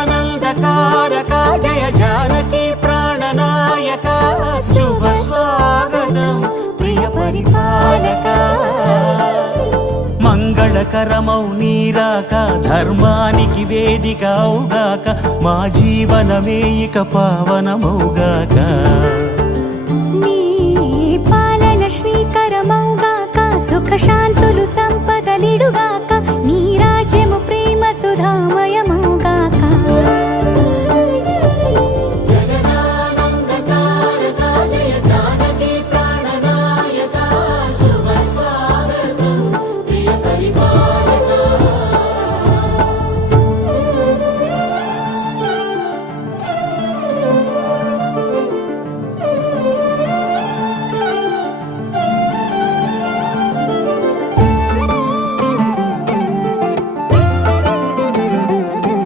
జగదానందకారక జయ జానకి ప్రాణనాయక శుభ స్వాగతం ప్రియ పరిపాలక మంగళకరమౌ నీరాక ధర్మానికి వేదిక అవుగాక మా జీవనమే ఇక పావనమౌగాక నీ పాలన శ్రీకరమౌగాక సుఖ శాంతులు సంపదలిడుగా